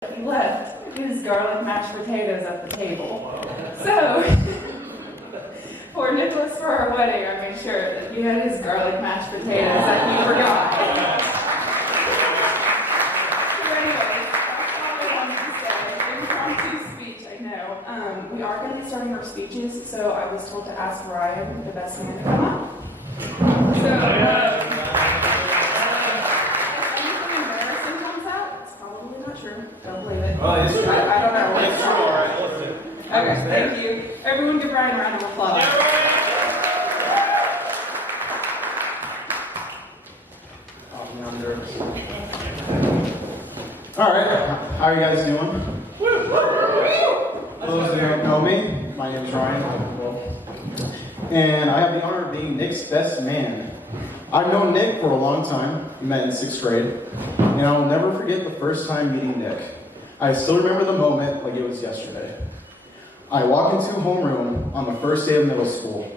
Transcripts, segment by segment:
He left his garlic mashed potatoes at the table. So, for Nicholas for our wedding, I made sure that he had his garlic mashed potatoes that he forgot. So anyway, that's all I wanted to say. Impromptu speech, I know. We are going to be starting our speeches, so I was told to ask Ryan, the best man, to come up. So, true. Don't believe it. Oh, it's true. I don't know. It's true, all right. Listen. Okay, thank you. Everyone give Ryan a round of applause. Oh, man, I'm nervous. All right, how are you guys doing? For those who don't know me, my name is Ryan, and I have the honor of being Nick's best man. I've known Nick for a long time. We met in 6th grade, and I'll never forget the first time meeting Nick. I still remember the moment like it was yesterday. I walk into homeroom on the first day of middle school,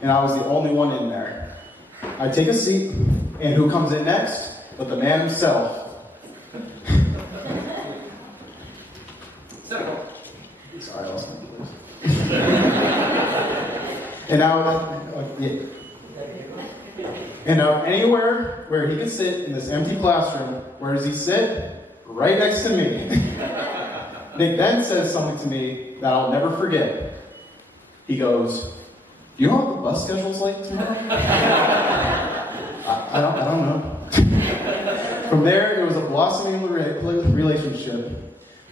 and I was the only one in there. I take a seat, and who comes in next but the man himself? Sorry, I lost my place. And now, anywhere where he can sit in this empty classroom, where does he sit? Right next to me. Nick then says something to me that I'll never forget. He goes, "Do you know what the bus schedule's like tomorrow?" I don't know. From there, it was a blossoming relationship.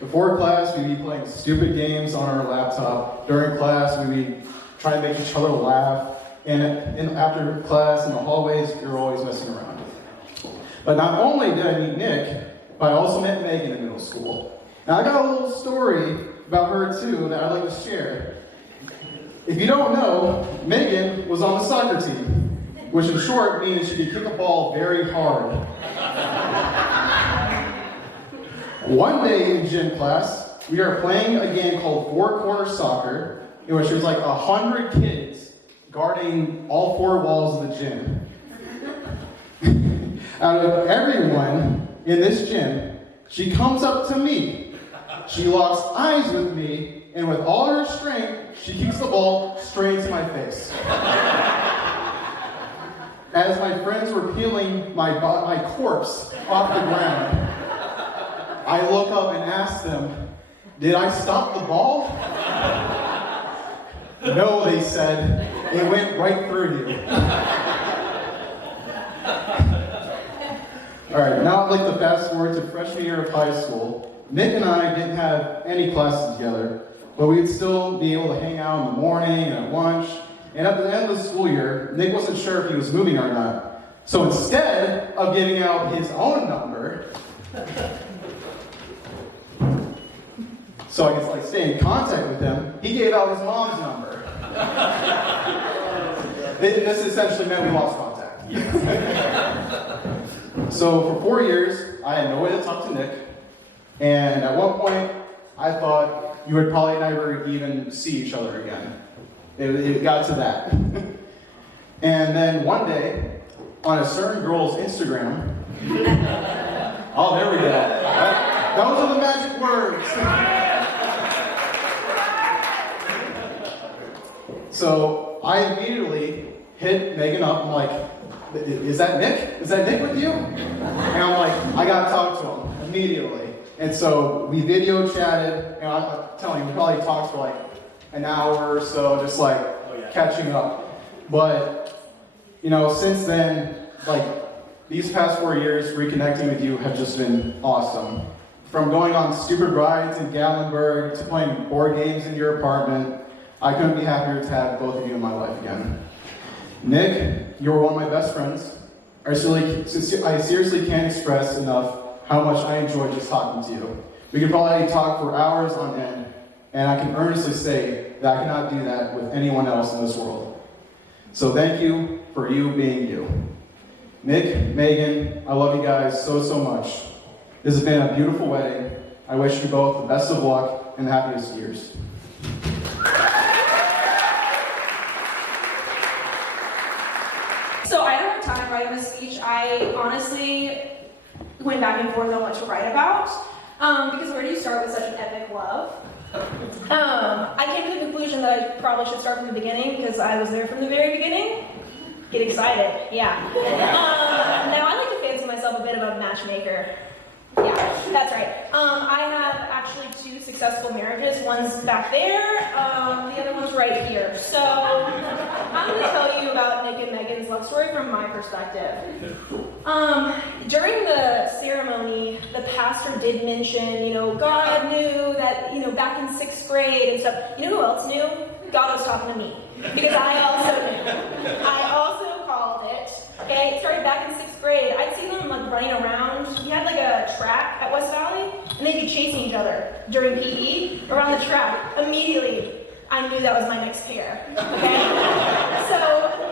Before class, we'd be playing stupid games on our laptop. During class, we'd be trying to make each other laugh. And after class, in the hallways, we were always messing around. But not only did I meet Nick, but I also met Megan in middle school. Now, I got a little story about her, too, that I'd like to share. If you don't know, Megan was on the soccer team, which in short means she could kick a ball very hard. One day in gym class, we are playing a game called four-corner soccer, in which there's like 100 kids guarding all 4 walls of the gym. Out of everyone in this gym, she comes up to me. She locks eyes with me, and with all her strength, she kicks the ball straight into my face. As my friends were peeling my corpse off the ground, I look up and ask them, "Did I stop the ball?" "No," they said, "it went right through you." All right, now I'd like to fast forward to freshman year of high school. Nick and I didn't have any classes together, but we'd still be able to hang out in the morning and at lunch. And at the end of the school year, Nick wasn't sure if he was moving or not. So instead of giving out his own number, so I could stay in contact with him, he gave out his mom's number. This essentially meant we lost contact. So for 4 years, I had no way to talk to Nick. And at one point, I thought you would probably never even see each other again. It got to that. And then one day, on a certain girl's Instagram, oh, there we go. Those are the magic words. So I immediately hit Megan up. I'm like, "Is that Nick? Is that Nick with you?" And I'm like, I gotta talk to him immediately. And so we video chatted, and I'm telling you, we probably talked for like an hour or so, just like catching up. But, you know, since then, like these past 4 years, reconnecting with you have just been awesome. From going on stupid rides in Gatlinburg to playing board games in your apartment, I couldn't be happier to have both of you in my life again. Nick, you're one of my best friends. I seriously can't express enough how much I enjoy just talking to you. We could probably talk for hours on end, and I can earnestly say that I cannot do that with anyone else in this world. So thank you for you being you. Nick, Megan, I love you guys so, so much. This has been a beautiful wedding. I wish you both the best of luck and the happiest years. So I don't have time to write a speech. I honestly went back and forth on what to write about. because where do you start with such an epic love? I came to the conclusion that I probably should start from the beginning because I was there from the very beginning. Get excited, yeah. Now I like to fancy myself a bit of a matchmaker. Yeah, that's right. I have actually 2 successful marriages. One's back there, the other one's right here. So I'm going to tell you about Nick and Megan's love story from my perspective. During the ceremony, the pastor did mention, God knew that, back in 6th grade and stuff. You know who else knew? God was talking to me. Because I also knew. I also called it. Okay, it started back in 6th grade. I'd see them running around. We had a track at West Valley, and they'd be chasing each other during PE around the track. Immediately, I knew that was my next pair. Okay? So,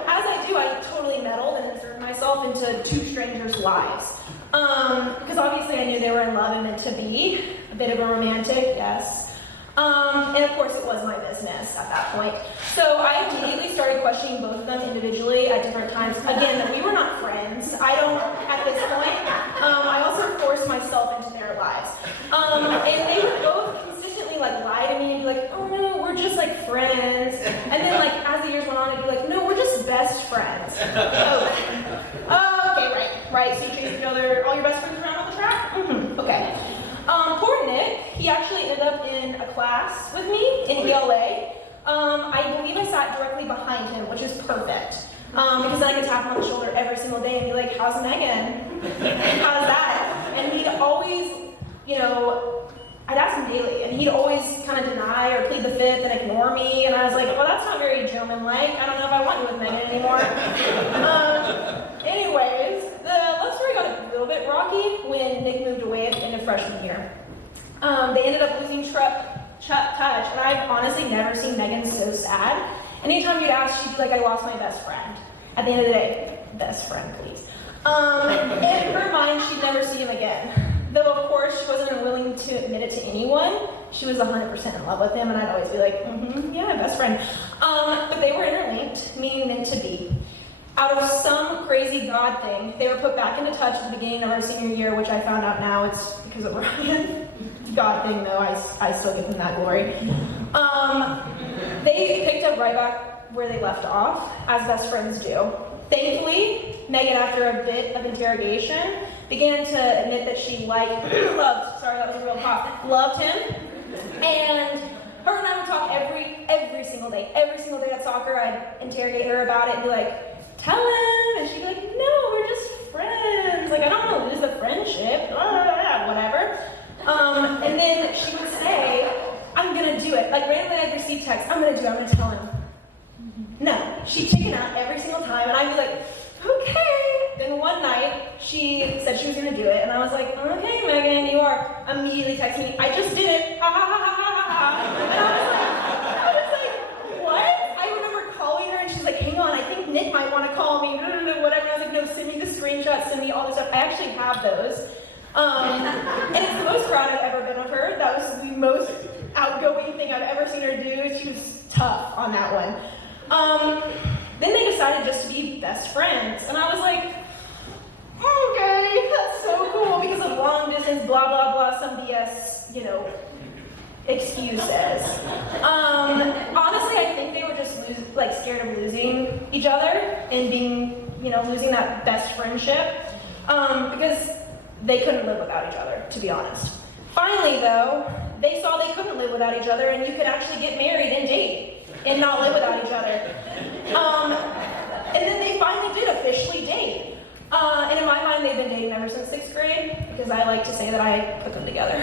as I do, I totally meddled and inserted myself into 2 strangers' lives. Because obviously I knew they were in love and meant to be. A bit of a romantic, yes. And of course it was my business at that point. So I immediately started questioning both of them individually at different times. Again, we were not friends. At this point. I also forced myself into their lives. And they would both consistently lie to me and be like, oh no, we're just friends. And then as the years went on, I'd be like, no, we're just best friends. Okay, right. So you chase each other, all your best friends around on the track? Mm-hmm. Okay. Poor Nick, he actually ended up in a class with me in ELA. I believe I sat directly behind him, which is perfect. Because then I could tap him on the shoulder every single day and be like, how's Megan? How's that? And he'd always, I'd ask him daily, and he'd always kind of deny or plead the fifth and ignore me. And I was like, well, that's not very gentleman-like. I don't know if I want you with Megan anymore. Anyways, the love story got a little bit rocky when Nick moved away at the end of freshman year. They ended up losing touch, and I've honestly never seen Megan so sad. Anytime you'd ask, she'd be like, I lost my best friend. At the end of the day, best friend, please. In her mind, she'd never see him again. Though, of course, she wasn't willing to admit it to anyone. She was 100% in love with him, and I'd always be like, yeah, best friend. But they were interlinked, meaning meant to be. Out of some crazy God thing, they were put back into touch at the beginning of our senior year, which I found out now it's because of Ryan. God thing, though, I still give them that glory. They picked up right back where they left off, as best friends do. Thankfully, Megan, after a bit of interrogation, began to admit that she loved him, and her and I would talk every single day. Every single day at soccer, I'd interrogate her about it and be like, tell him, and she'd be like, no, we're just friends. I don't want to lose the friendship, whatever. And then she would say, I'm gonna do it. Randomly I'd receive text, I'm gonna tell him. No, she'd chicken out every single time, and I'd be like, okay. Then one night, she said she was gonna do it, and I was like, okay, Megan, you are immediately texting me, I just did it, ha ha ha ha ha ha. And I was like, what? I remember calling her, and she's like, hang on, I think Nick might want to call me, whatever. And I was like, no, send me the screenshots, send me all this stuff. I actually have those. And it's the most proud I've ever been of her. That was the most outgoing thing I've ever seen her do. She was tough on that one. Then they decided just to be best friends. And I was like, okay, that's so cool because of long distance, blah, blah, blah, some BS, excuses. Honestly, I think they were just scared of losing each other and being, losing that best friendship. Because they couldn't live without each other, to be honest. Finally, though, they saw they couldn't live without each other, and you could actually get married and date and not live without each other. And then they finally did officially date. And in my mind, they've been dating ever since 6th grade, because I like to say that I put them together.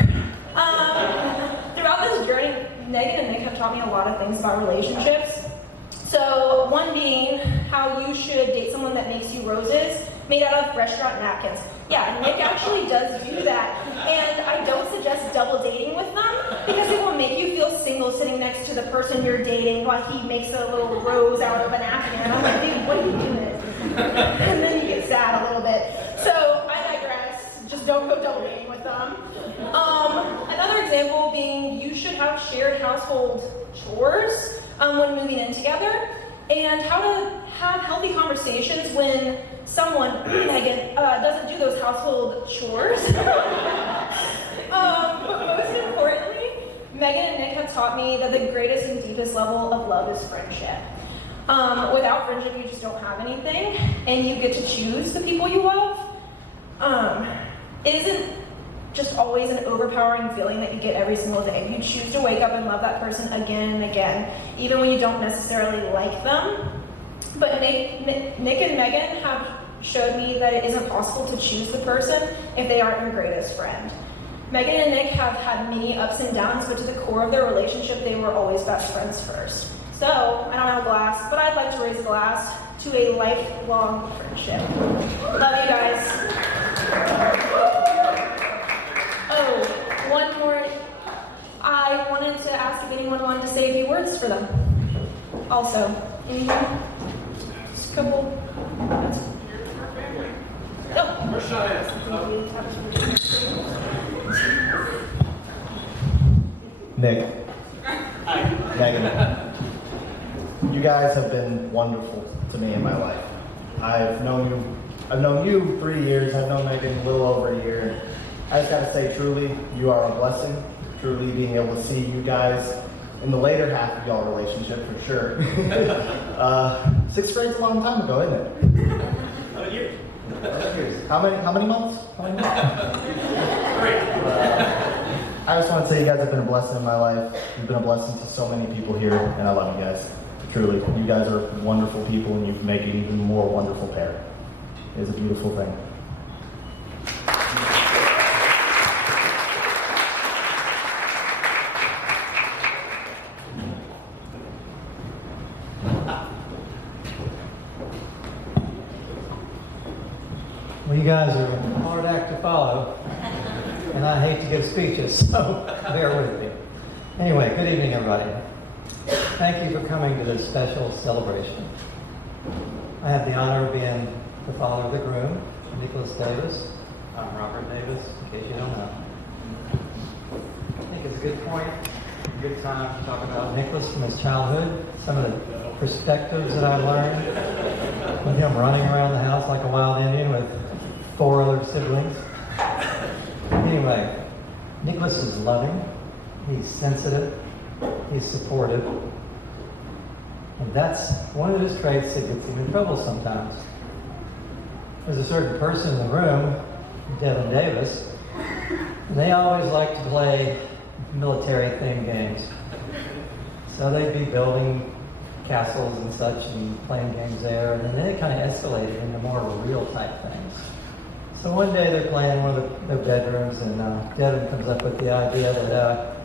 Throughout this journey, Megan and Nick have taught me a lot of things about relationships. So, one being how you should date someone that makes you roses made out of restaurant napkins. Yeah, Nick actually does do that. And I don't suggest double dating with them because it will make you feel single sitting next to the person you're dating while he makes a little rose out of a napkin. And I'm like, dude, what are you doing? And then you get sad a little bit. So I digress. Just don't go double dating with them. Another example being you should have shared household chores when moving in together, and how to have healthy conversations when someone, Megan, doesn't do those household chores. But most importantly, Megan and Nick have taught me that the greatest and deepest level of love is friendship. Without friendship, you just don't have anything, and you get to choose the people you love. It isn't just always an overpowering feeling that you get every single day. You choose to wake up and love that person again and again, even when you don't necessarily like them. But Nick and Megan have showed me that it isn't possible to choose the person if they aren't your greatest friend. Megan and Nick have had many ups and downs, but to the core of their relationship, they were always best friends first. So, I don't have a glass, but I'd like to raise a glass to a lifelong friendship. Love you guys. Oh, one more. I wanted to ask if anyone wanted to say a few words for them. Also, anyone? Just a couple. Nick. Megan. You guys have been wonderful to me in my life. I've known you 3 years. I've known Megan a little over a year. I just gotta say, truly, you are a blessing. Truly being able to see you guys in the later half of y'all relationship for sure. 6th grade's a long time ago, isn't it? 11 years. 11 years. How many months? How many months? I just want to say you guys have been a blessing in my life. You've been a blessing to so many people here, and I love you guys. Truly, you guys are wonderful people, and you've made it even more wonderful pair. It is a beautiful thing. Well, you guys are a hard act to follow, and I hate to give speeches, so bear with me. Anyway, good evening, everybody. Thank you for coming to this special celebration. I have the honor of being the father of the groom, Nicholas Davis. I'm Robert Davis, in case you don't know. I think it's a good point, a good time to talk about Nicholas from his childhood, some of the perspectives that I learned with him running around the house like a wild Indian with 4 other siblings. Anyway, Nicholas is loving, he's sensitive, he's supportive, and that's one of his traits that gets him in trouble sometimes. There's a certain person in the room, Devin Davis, and they always like to play military-themed games. So they'd be building castles and such and playing games there, and then it kind of escalated into more of a real type things. So one day they're playing in one of their bedrooms, and Devin comes up with the idea that,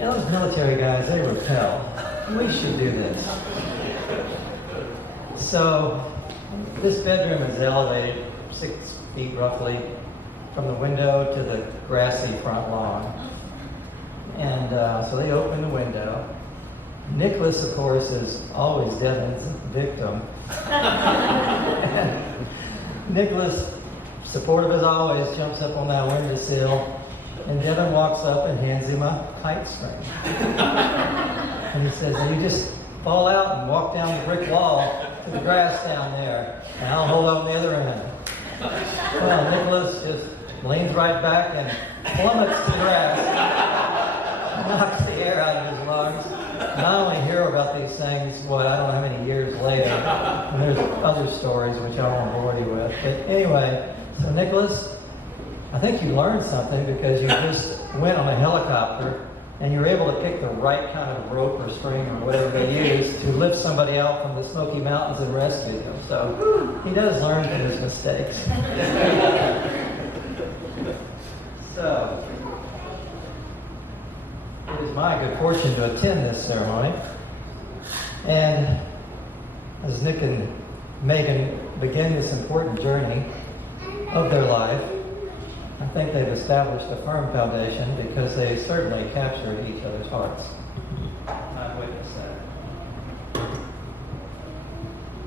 those military guys, they repel. We should do this. So this bedroom is elevated 6 feet roughly from the window to the grassy front lawn. And so they open the window. Nicholas, of course, is always Devin's victim. And Nicholas, supportive as always, jumps up on that windowsill, and Devin walks up and hands him a kite string. And he says, you just fall out and walk down the brick wall to the grass down there, and I'll hold on the other end. Well, Nicholas just leans right back and plummets to the grass, knocks the air out of his lungs. And I only hear about these things, I don't know how many years later. And there's other stories which I won't bore you with. But anyway, so Nicholas, I think you learned something because you just went on a helicopter and you were able to pick the right kind of rope or string or whatever they use to lift somebody out from the Smoky Mountains and rescue them. So he does learn from his mistakes. So it is my good fortune to attend this ceremony. And as Nick and Megan begin this important journey of their life, I think they've established a firm foundation because they certainly captured each other's hearts. I've witnessed that.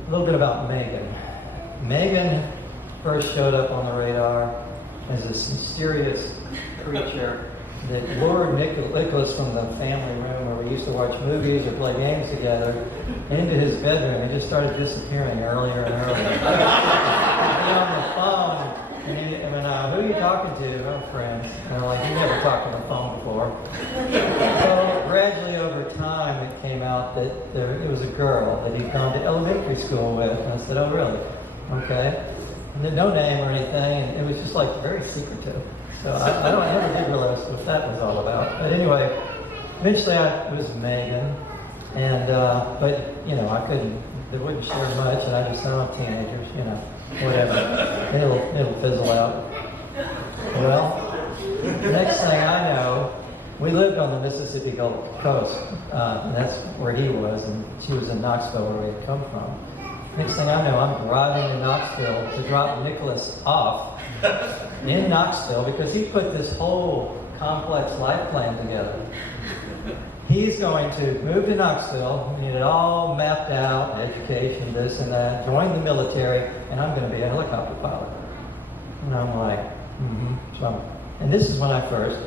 A little bit about Megan. Megan first showed up on the radar as this mysterious creature that lured Nicholas from the family room where we used to watch movies or play games together into his bedroom. He just started disappearing earlier and earlier. He'd be on the phone Who are you talking to? I'm friends. And I'm like, you never talked on the phone before. So gradually over time, it came out that it was a girl that he'd gone to elementary school with. And I said, oh, really? Okay. And then no name or anything, and it was just like very secretive. So I never did realize what that was all about. But anyway, eventually it was Megan. And, but, you know, they wouldn't share much, and I just said, oh, teenagers, you know, whatever. It'll fizzle out. Well, the next thing I know, we lived on the Mississippi Gulf Coast, and that's where he was, and she was in Knoxville, where we had come from. Next thing I know, I'm driving to Knoxville to drop Nicholas off in Knoxville because he put this whole complex life plan together. He's going to move to Knoxville, and it all mapped out, education, this and that, join the military, and I'm going to be a helicopter pilot. And I'm like, and this is when I first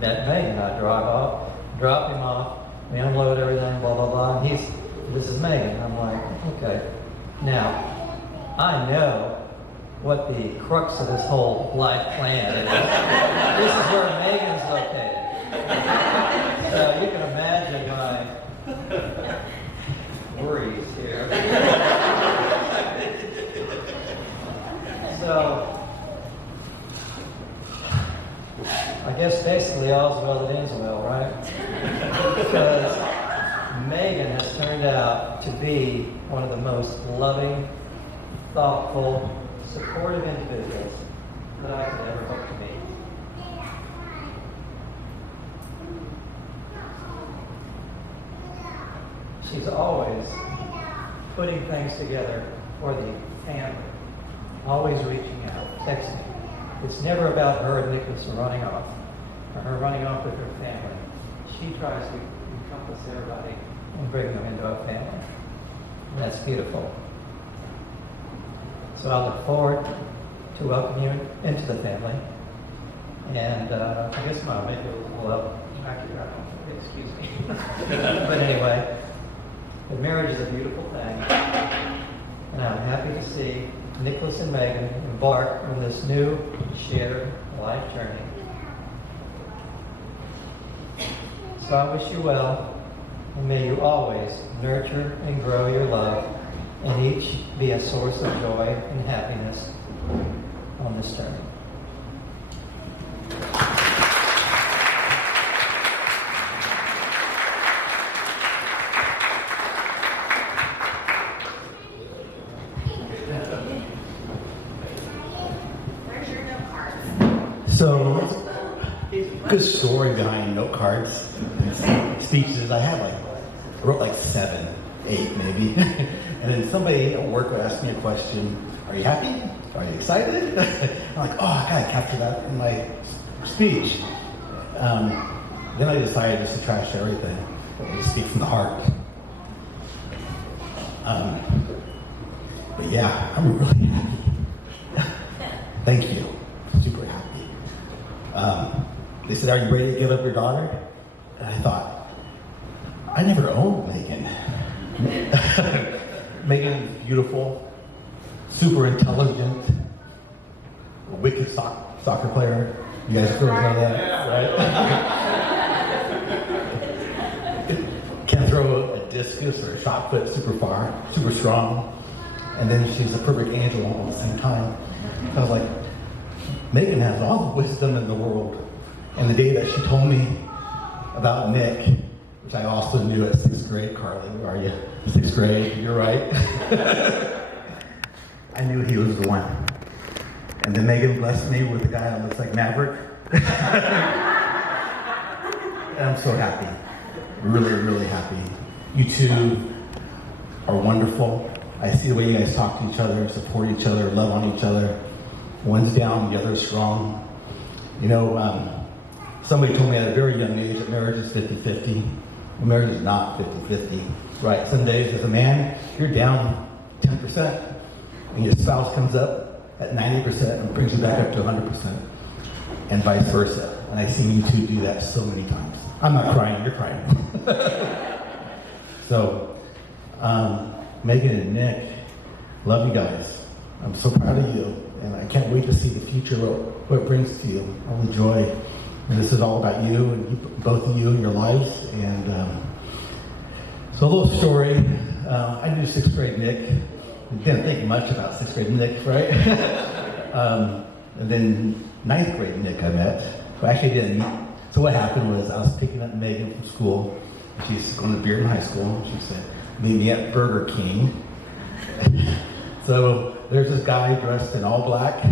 met Megan. I drive off, drop him off, we unload everything, blah, blah, blah, and this is Megan. I'm like, okay. Now, I know what the crux of this whole life plan is. This is where Megan's located. So you can imagine my worries here. So, I guess basically all's well that ends well, right? Because Megan has turned out to be one of the most loving, thoughtful, supportive individuals that I could ever hope to meet. She's always putting things together for the family, always reaching out, texting. It's never about her and Nicholas running off, or her running off with her family. She tries to encompass everybody and bring them into a family. And that's beautiful. So I look forward to welcoming you into the family. And I guess my makeup was a little up back here. Excuse me. But anyway, the marriage is a beautiful thing. And I'm happy to see Nicholas and Megan embark on this new shared life journey. So I wish you well, and may you always nurture and grow your love, and each be a source of joy and happiness on this journey. So, good story behind note cards and speeches. I wrote like 7, 8 maybe. And then somebody at work would ask me a question, are you happy? Are you excited? I'm like, oh, I gotta capture that in my speech. Then I decided just to trash everything, and speak from the heart. But yeah, I'm really happy. Thank you. Super happy. They said, are you ready to give up your daughter? And I thought, I never owned Megan. Megan is beautiful, super intelligent, a wicked soccer player. You guys girls know that, right? Can throw a discus or a shot put super far, super strong. And then she's a perfect angel all at the same time. I was like, Megan has all the wisdom in the world. And the day that she told me about Nick, which I also knew at 6th grade, Carly, where are you? 6th grade, you're right. I knew he was the one. And then Megan blessed me with a guy that looks like Maverick. And I'm so happy. Really, really happy. You two are wonderful. I see the way you guys talk to each other, support each other, love on each other. One's down, the other's strong. You know, somebody told me at a very young age that marriage is 50-50. Well, marriage is not 50-50, right? Some days as a man, you're down 10%, and your spouse comes up at 90% and brings you back up to 100%, and vice versa. And I've seen you two do that so many times. I'm not crying, you're crying. So, Megan and Nick, love you guys. I'm so proud of you. and I can't wait to see the future, what it brings to you, all the joy. And this is all about you and both of you and your lives. And so a little story. I knew 6th grade Nick. Didn't think much about 6th grade Nick, right? And then 9th grade Nick I met. Well, actually didn't meet. So what happened was I was picking up Megan from school. She's going to Bearden High School. She said, meet me at Burger King. So there's this guy dressed in all black.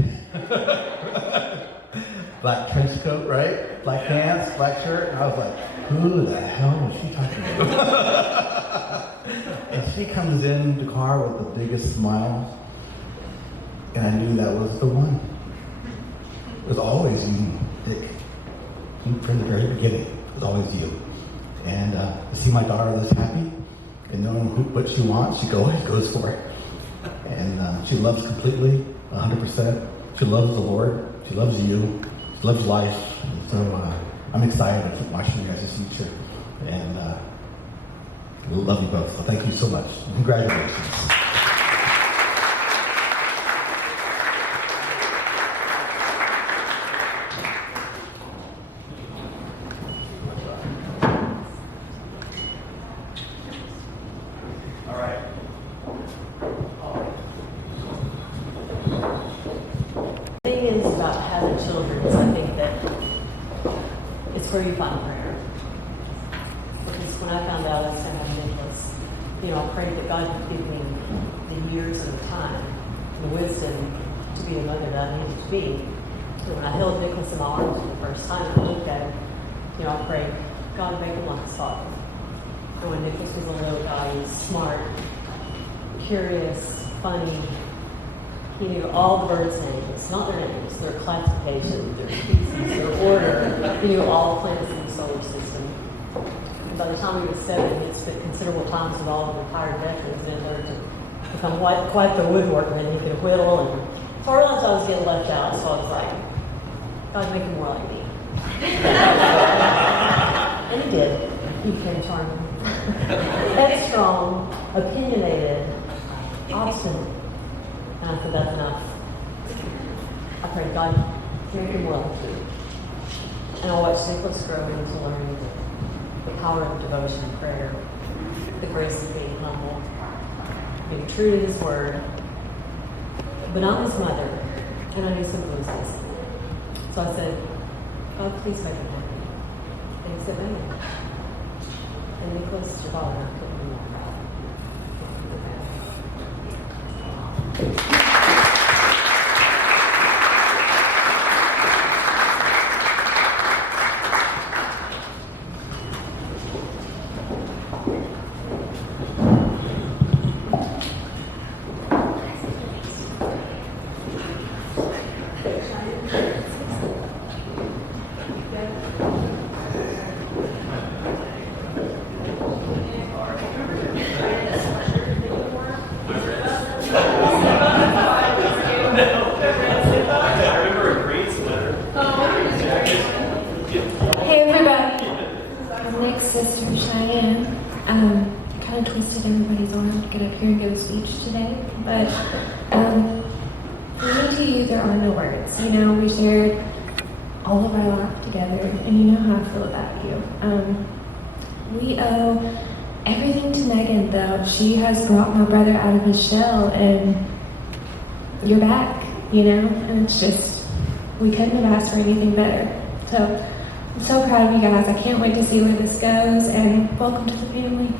Black trench coat, right? Black pants, black shirt. And I was like, who the hell was she talking about? And she comes in the car with the biggest smile. And I knew that was the one. It was always you, Dick. From the very beginning, it was always you. And to see my daughter this happy and knowing what she wants, she always goes for it. And she loves completely, 100%. She loves the Lord. She loves you. She loves life. And so I'm excited to keep watching you guys' future. And I love you both. So thank you so much. Congratulations. All right. The thing is about having children is I think that it's where you find prayer. Because when I found out I was going to have Nicholas, I prayed that God would give me the years and the time, the wisdom to be the mother that I needed to be. So when I held Nicholas in my arms for the first time, I looked at him, I prayed, God, make him like his father. And when Nicholas was a little guy, he was smart, curious, funny. He knew all the birds' names, not their names, their classification, their species, their order. He knew all the planets in the solar system. And by the time he was 7, he'd spent considerable times with all the retired veterans and learned to become quite the woodworker, and he could whittle. And so I realized I was getting left out, so I was like, God, make him more like me. And he did. He became charming. Headstrong, opinionated, obstinate. And I said, that's enough. I prayed, God, make him well. And I watched Nicholas grow into learning the power of devotion and prayer, the grace of being humble, being true to his word. But I'm his mother, and I knew something was missing. So I said, God, please make him happy. And he said, no. And Nicholas, your father, couldn't be more proud. Hey everybody, I'm Nick's sister Cheyenne. Kind of twisted everybody's arm to get up here and give a speech today, but for me to you, there are no words. We shared all of our life together, and you know how I feel about you. We owe everything to Megan, though. She has brought my brother out of his shell, and you're back, and it's just, we couldn't have asked for anything better. So I'm so proud of you guys. I can't wait to see where this goes, and welcome to the family.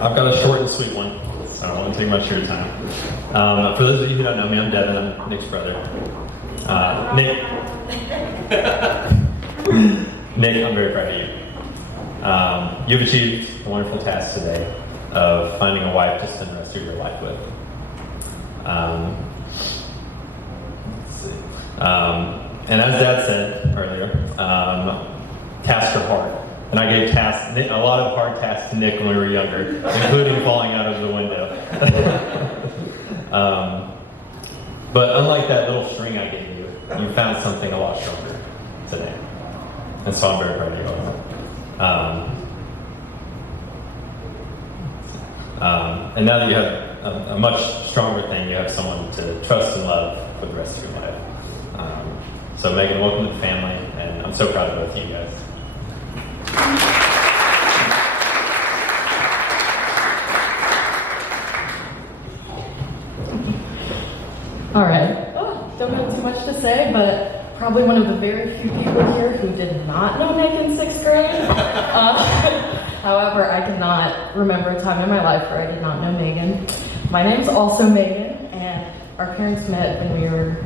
I've got a short and sweet one, so I don't want to take much of your time. For those of you who don't know me, I'm Devin. I'm Nick's brother. Nick, I'm very proud of you. You've achieved a wonderful task today of finding a wife to spend the rest of your life with. Let's see. And as Dad said earlier, tasks are hard. And I gave a lot of hard tasks to Nick when we were younger, including falling out of the window. But unlike that little string I gave you, you found something a lot stronger today. And so I'm very proud of you all. And now that you have a much stronger thing, you have someone to trust and love for the rest of your life. So Megan, welcome to the family, and I'm so proud of both of you guys. All right. Don't have too much to say, but probably one of the very few people here who did not know Nick in 6th grade. However, I cannot remember a time in my life where I did not know Megan. My name's also Megan, and our parents met when we were,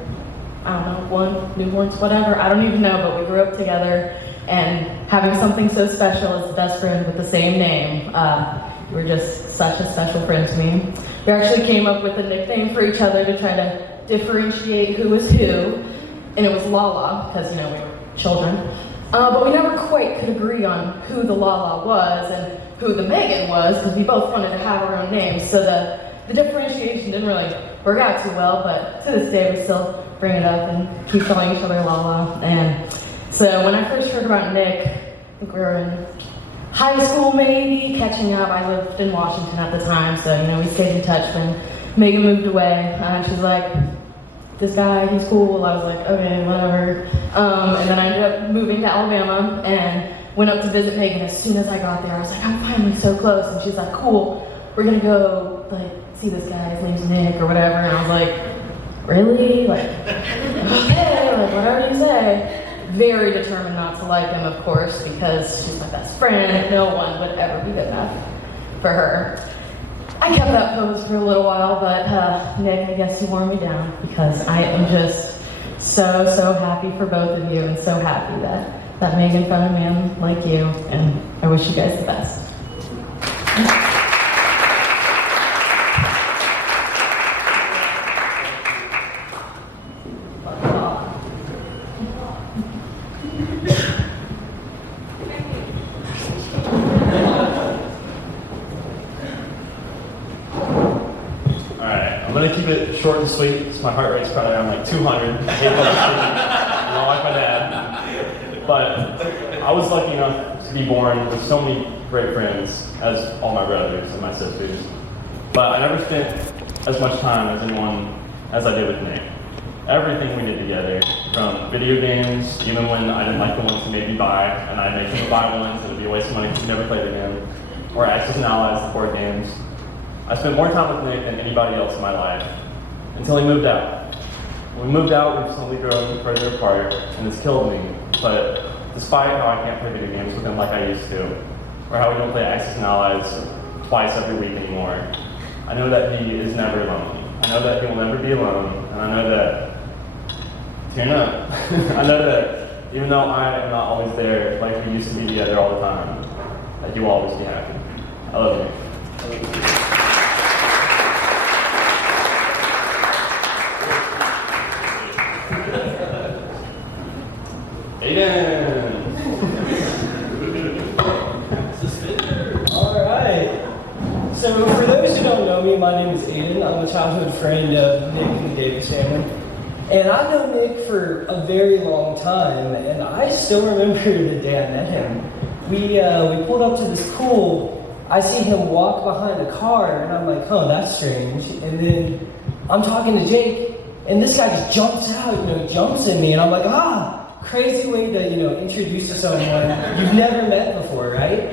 I don't know, newborns, whatever. I don't even know, but we grew up together, and having something so special as a best friend with the same name, you were just such a special friend to me. We actually came up with a nickname for each other to try to differentiate who was who, and it was Lala, because, we were children. But we never quite could agree on who the Lala was and who the Megan was, because we both wanted to have our own names, so the differentiation didn't really work out too well, but to this day we still bring it up and keep calling each other Lala. And so when I first heard about Nick, I think we were in high school maybe, catching up. I lived in Washington at the time, so we stayed in touch when Megan moved away. And she's like, this guy, he's cool. I was like, okay, whatever. And then I ended up moving to Alabama and went up to visit Megan. As soon as I got there, I was like, I'm finally so close. And she's like, cool, we're gonna go see this guy, his name's Nick or whatever. And I was like, really? Okay, whatever you say. Very determined not to like him, of course, because she's my best friend and no one would ever be good enough for her. I kept that pose for a little while, but Nick, I guess you wore me down, because I am just so happy for both of you, and so happy that Megan found a man like you, and I wish you guys the best. I'm gonna keep it short and sweet. So my heart rate's probably around like 200. I hate public speaking. I don't like my dad. But I was lucky enough to be born with so many great friends as all my brothers and my sisters. But I never spent as much time as anyone as I did with Nick. Everything we did together, from video games, even when I didn't like the ones he made me buy, and I'd make him buy ones and it'd be a waste of money because he never played again, or Access and Allies, the board games. I spent more time with Nick than anybody else in my life, until he moved out. When we moved out, we've slowly grown further apart, and it's killed me. But despite how I can't play video games with him like I used to, or how we don't play Access and Allies twice every week anymore, I know that he is never alone. I know that he will never be alone, and I know that, tearing up, I know that even though I am not always there like we used to be together all the time, that you will always be happy. I love you. Aiden! All right. So for those who don't know me, my name is Aiden. I'm a childhood friend of Nick and the Davis family. And I've known Nick for a very long time, and I still remember the day I met him. We pulled up to this pool. I see him walk behind a car, and I'm like, oh, that's strange. And then I'm talking to Jake, and this guy just jumps out, jumps in me, and I'm like, crazy way to, introduce to someone you've never met before, right?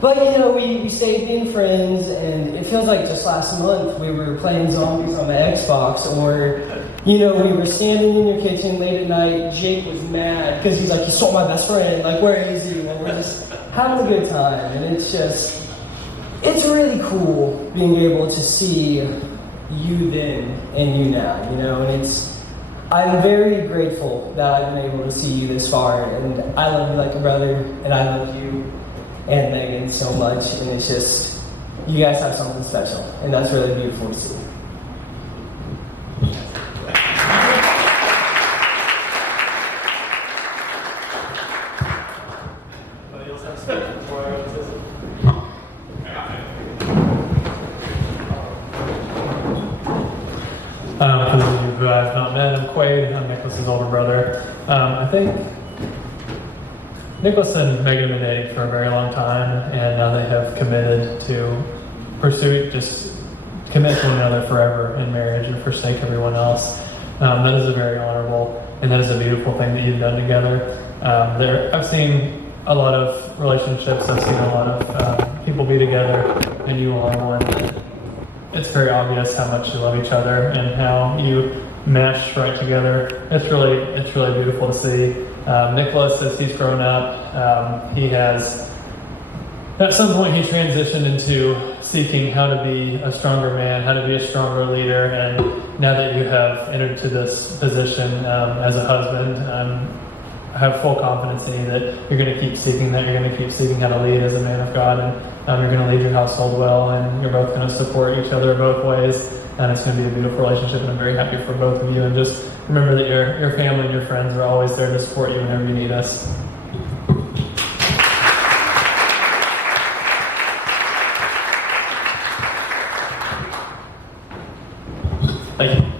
But, we stayed being friends, and it feels like just last month we were playing zombies on the Xbox, or, we were standing in your kitchen late at night. Jake was mad because he's like, you stole my best friend, like, where is he? And we're just having a good time, and it's really cool being able to see you then and you now, and I'm very grateful that I've been able to see you this far, and I love you like a brother, and I love you and Megan so much, and it's just, you guys have something special, and that's really beautiful to see. Anybody else have I think Nicholas and Megan have been dating for a very long time, and now they have committed to commit to one another forever in marriage and forsake everyone else. That is a very honorable and that is a beautiful thing that you've done together. I've seen a lot of relationships, I've seen a lot of people be together, and you are one. It's very obvious how much you love each other and how you mesh right together. It's really beautiful to see. Nicholas, as he's grown up, he has, at some point he transitioned into seeking how to be a stronger man, how to be a stronger leader, and now that you have entered into this position as a husband, I have full confidence in you that you're going to keep seeking that, you're going to keep seeking how to lead as a man of God, and you're going to lead your household well, and you're both going to support each other both ways, and it's going to be a beautiful relationship, and I'm very happy for both of you, and just remember that your family and your friends are always there to support you whenever you need us. Thank you.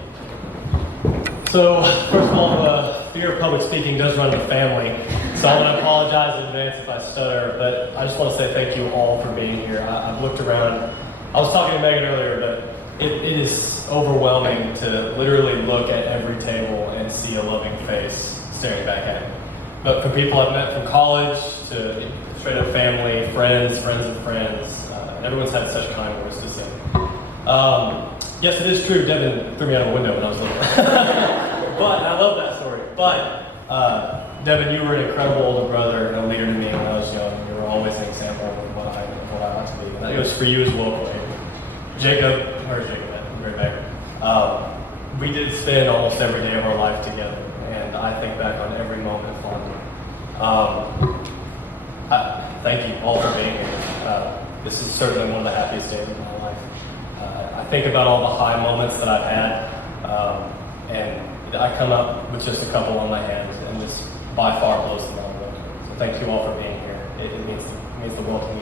So, first of all, the fear of public speaking does run in the family, so I want to apologize in advance if I stutter, but I just want to say thank you all for being here. I've looked around. I was talking to Megan earlier, but it is overwhelming to literally look at every table and see a loving face staring back at me. But for people I've met from college to straight up family, friends of friends, everyone's had such kind words to say. Yes, it is true, Devin threw me out of the window when I was little. But I love that story. But Devin, you were an incredible older brother and a leader to me when I was young. You were always an example of what I ought to be. And that goes for you as well, Clay. Jacob, Mary Baker. We did spend almost every day of our life together, and I think back on every moment fondly. Thank you all for being here. This is certainly one of the happiest days of my life. I think about all the high moments that I've had, and I come up with just a couple on my hands, and this by far blows them all away. So thank you all for being here. It means the world to me.